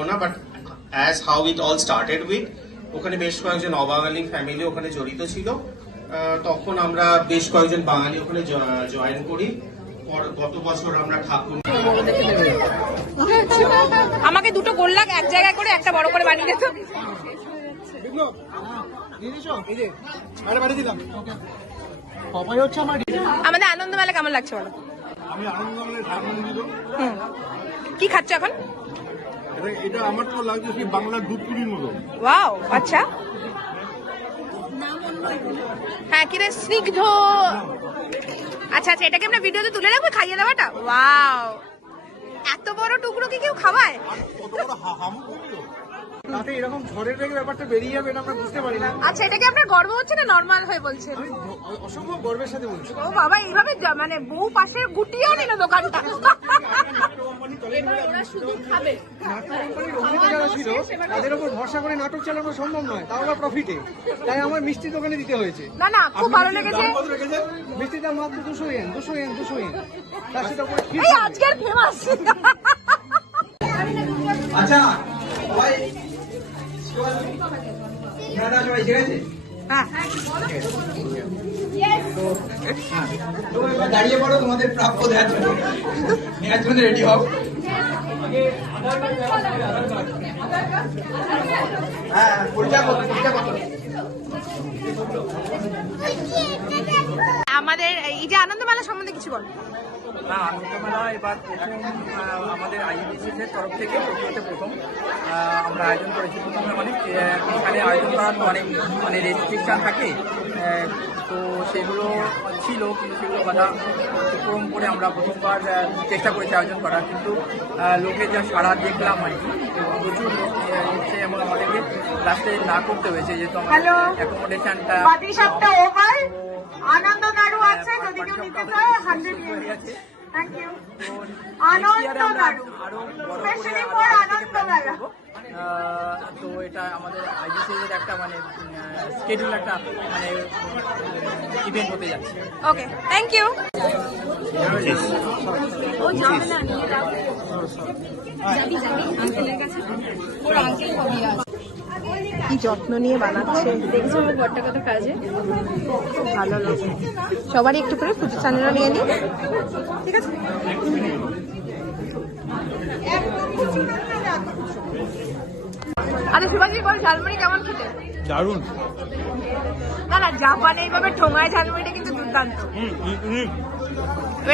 বলবো না, but as how it all started with, ওখানে বেশ কয়েকজন অবাঙালি ফ্যামিলি ওখানে জড়িত ছিল। তখন আমরা বেশ কয়েকজন বাঙালি ওখানে জয়েন করি। গত বছর আমরা ঠাকুর আমাকে দুটো গোল্লা এক জায়গায় করে একটা বড় করে বানিয়ে দিত। আমাদের আনন্দ মেলা কেমন লাগছে বলো? কি খাচ্ছ এখন? এটা আমার তো লাগছে সেই বাংলার দুধ পুরির মতো। ওয়াও, আচ্ছা। হ্যাঁ, কি রে স্নিগ্ধ। আচ্ছা আচ্ছা, এটাকে আমরা ভিডিওতে তুলে রাখবো খাইয়ে দেওয়াটা। ওয়াও, এত বড় টুকরো কি কেউ খাওয়ায়? তাতে এরকম ঝড়ের রেগে ব্যাপারটা বেরিয়ে যাবে এটা আমরা বুঝতে পারি না। আচ্ছা, এটা কি আপনার গর্ব হচ্ছে না নরমাল হয়ে বলছেন? অসম্ভব গর্বের সাথে বলছি। ও বাবা, এইভাবে মানে বউ পাশে গুটিয়েও নিল দোকানটা। ওরা শুধু খাবে। যারা ছিল তাদের উপর ভরসা করে নাটক চালানো সম্ভব নয়, তাও আবার প্রফিটে। তাই আমার মিষ্টি দোকানে দিতে হয়েছে। না না, খুব ভালো লেগেছে। মিষ্টির দাম মাত্র 200 yen, 200 yen, 200 yen। তার সাথে এই আজকের ফেমাস। আচ্ছা সবাই সবাই ঠিক আছে? তো এবার দাঁড়িয়ে পড়ো, তোমাদের প্রাপ্য নেওয়ার জন্য রেডি হও। হ্যাঁ, পরিচয় করো। আমাদের এই যে আনন্দ মেলা সম্বন্ধে কিছু বল। আনন্দমেলা এবার প্রথম আমাদের আইইউসিসির তরফ থেকে টোকিওতে প্রথম আমরা আয়োজন করেছি। প্রথমে অনেক এখানে আয়োজন করার তো অনেক মানে রেস্ট্রিকশান থাকে, তো সেগুলো ছিল, কিন্তু সেগুলো বাধা অতিক্রম করে আমরা প্রথমবার চেষ্টা করেছি আয়োজন করার। কিন্তু লোকের যা সাড়া দেখলাম আর কি, প্রচুর লোক হচ্ছে এবং আমাদেরকে লাস্টে না করতে হয়েছে, যেহেতু আমাদের অ্যাকোমোডেশনটা আনন্দ নাড়ু আছে, যদি কেউ নিতে চায় 100 yen আছে। Thank you. আনন্দ নাড়ু স্পেশালি ফর আনন্দ মেলা। তো এটা আমাদের আইজিসির একটা মানে স্কেডিউল একটা মানে ইভেন্ট হতে যাচ্ছে। ওকে, থ্যাংক ইউ। কি যত্ন নিয়ে বানাচ্ছে দেখছো, আমার বড়টা কত কাজে। খুব ভালো লাগে। সবারই একটু করে ফুচু চানেরও নিয়ে নিই, ঠিক আছে? আরে শিবাজি বল, ঝালমুড়ি কেমন খেতে? দারুণ। না না, জাপানে এইভাবে ঠোঙায় ঝালমুড়িটা কিন্তু দুর্দান্ত।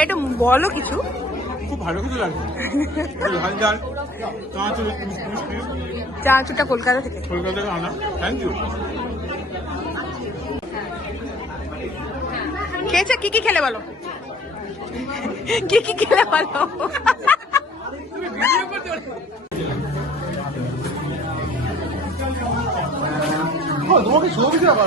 একটু বলো কিছু। খুব ভালো কিছু লাগছে। ঝাল ঝাল চানাচুরটা কলকাতা থেকে। কলকাতা থেকে আনা। Thank you. খেয়েছে? কি কি খেলে বলো, কি কি খেলে বলো। তোমাকে ছবি দেওয়া